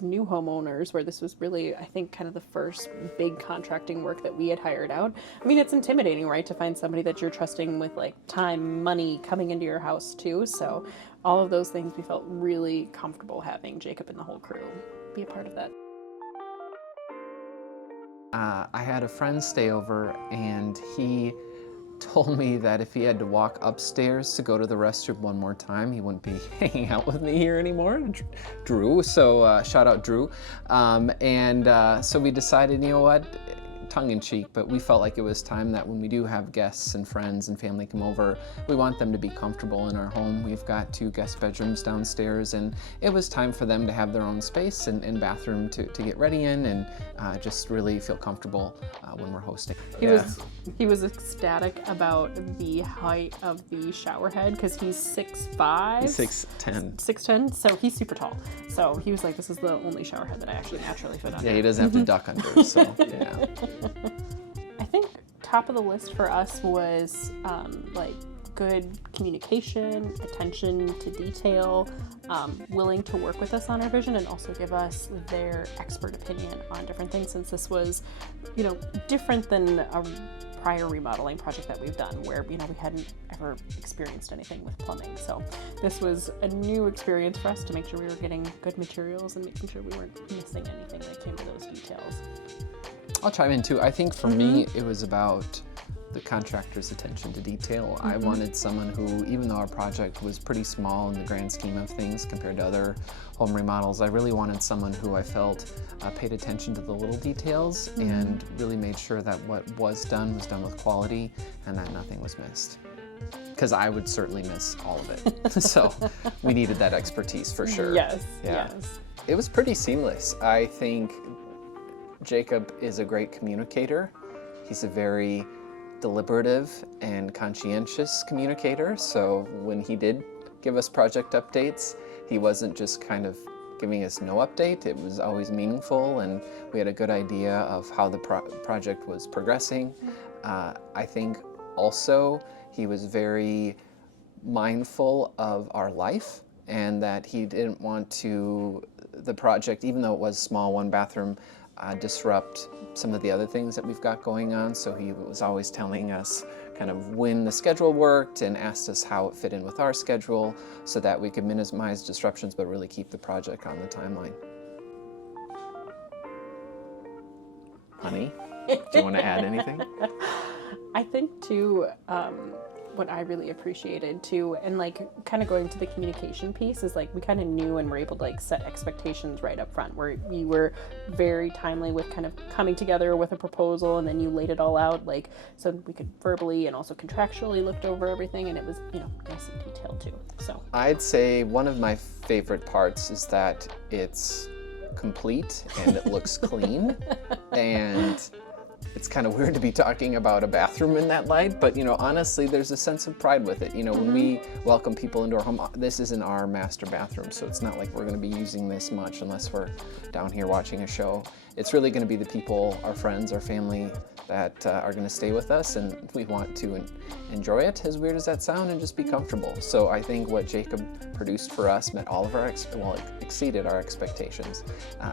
as new homeowners, where this was really, I think, kind of the first big contracting work that we had hired out. I mean, it's intimidating, right, to find somebody that you're trusting with like time, money coming into your house too. So all of those things, we felt really comfortable having Jacob and the whole crew be a part of that. I had a friend stay over, and he told me that if he had to walk upstairs to go to the restroom one more time, he wouldn't be hanging out with me here anymore. Drew, so shout out Drew. So we decided, you know what, tongue in cheek, but we felt like it was time that when we do have guests and friends and family come over, we want them to be comfortable in our home. We've got 2 guest bedrooms downstairs, and it was time for them to have their own space and bathroom to get ready in, and just really feel comfortable when we're hosting. He was ecstatic about the height of the shower head because he's 6'5". He's 6'10". 6'10", so he's super tall. So he was like, this is the only shower head that I actually naturally fit under. Yeah, he doesn't have to duck under, so yeah. I think top of the list for us was like good communication, attention to detail, willing to work with us on our vision and also give us their expert opinion on different things, since this was, you know, different than a prior remodeling project that we've done where, you know, we hadn't ever experienced anything with plumbing. So this was a new experience for us to make sure we were getting good materials and making sure we weren't missing anything that came to those details. I'll chime in too. I think for me, it was about the contractor's attention to detail. I wanted someone who, even though our project was pretty small in the grand scheme of things compared to other home remodels, I really wanted someone who I felt paid attention to the little details and really made sure that what was done with quality and that nothing was missed. Because I would certainly miss all of it. So we needed that expertise for sure. Yes, yeah. yes. It was pretty seamless. I think Jacob is a great communicator. He's a very deliberative and conscientious communicator. So when he did give us project updates, he wasn't just kind of giving us no update. It was always meaningful, and we had a good idea of how the project was progressing. I think also he was very mindful of our life, and that he didn't want to, the project, even though it was small, 1 bathroom, disrupt some of the other things that we've got going on. So he was always telling us kind of when the schedule worked and asked us how it fit in with our schedule so that we could minimize disruptions but really keep the project on the timeline. Honey, do you want to add anything? I think too, what I really appreciated too, and like kind of going to the communication piece, is like we kind of knew and were able to like set expectations right up front, where you were very timely with kind of coming together with a proposal, and then you laid it all out, like, so we could verbally and also contractually looked over everything, and it was, you know, nice and detailed too. So I'd say one of my favorite parts is that it's complete and it looks clean, and it's kind of weird to be talking about a bathroom in that light, but, you know, honestly, there's a sense of pride with it. You know, when we welcome people into our home, this isn't our master bathroom, so it's not like we're going to be using this much unless we're down here watching a show. It's really going to be the people, our friends, our family, that are going to stay with us, and we want to enjoy it, as weird as that sounds, and just be comfortable. So I think what Jacob produced for us met all of our, exceeded our expectations.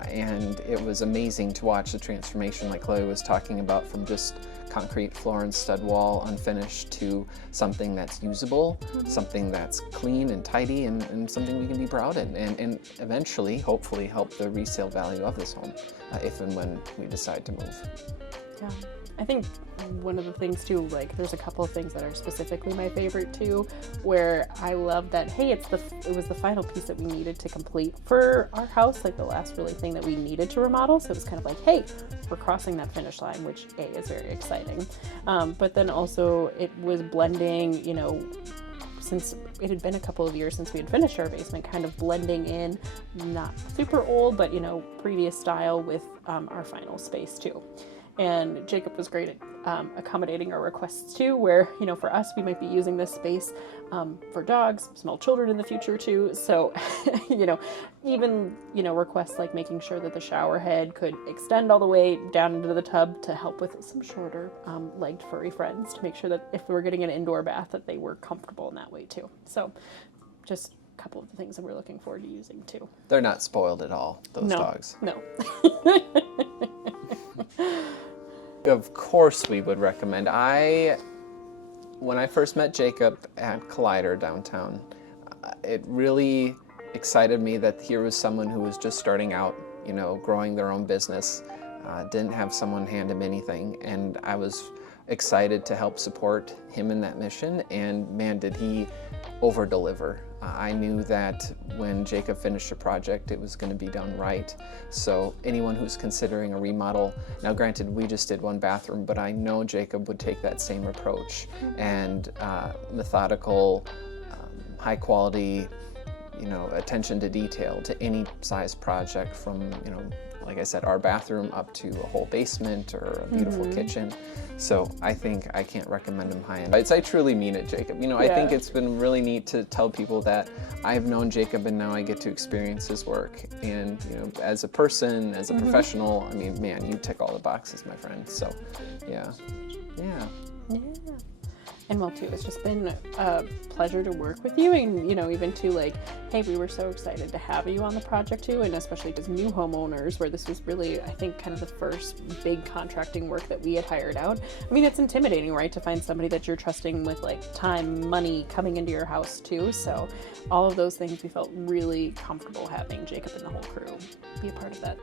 And it was amazing to watch the transformation, like Chloe was talking about, from just concrete floor and stud wall unfinished to something that's usable, something that's clean and tidy, and something we can be proud in, and eventually, hopefully, help the resale value of this home if and when we decide to move. yeah, I think one of the things too, like there's a couple of things that are specifically my favorite too, where I love that, hey, it was the final piece that we needed to complete for our house, like the last really thing that we needed to remodel. So it was kind of like, hey, we're crossing that finish line, which is very exciting. But then also it was blending, you know, since it had been a couple of years since we had finished our basement, kind of blending in, not super old, but, you know, previous style with our final space too. And Jacob was great at accommodating our requests too, where, you know, for us, we might be using this space for dogs, small children in the future too. So, you know, even, you know, requests like making sure that the shower head could extend all the way down into the tub to help with some shorter legged furry friends, to make sure that if we were getting an indoor bath, that they were comfortable in that way too. So just couple of the things that we're looking forward to using too. They're not spoiled at all, those dogs. No. Of course we would recommend. When I first met Jacob at Collider downtown, it really excited me that here was someone who was just starting out, growing their own business, didn't have someone hand him anything, and I was excited to help support him in that mission, and man, did he over-deliver. I knew that when Jacob finished a project, it was going to be done right. So anyone who's considering a remodel, now granted, we just did one bathroom, but I know Jacob would take that same approach and methodical, high quality, attention to detail to any size project from, like I said, our bathroom up to a whole basement or a beautiful kitchen. So I think I can't recommend him high end. I truly mean it, Jacob. I think it's been really neat to tell people that I've known Jacob and now I get to experience his work. And, as a person, as a professional, I mean, man, you tick all the boxes, my friend. So, yeah. And well, too, it's just been a pleasure to work with you, and even to hey, we were so excited to have you on the project too, and especially as new homeowners, where this was really, I think, kind of the first big contracting work that we had hired out. I mean, it's intimidating, right, to find somebody that you're trusting with time, money coming into your house too. So all of those things, we felt really comfortable having Jacob and the whole crew be a part of that.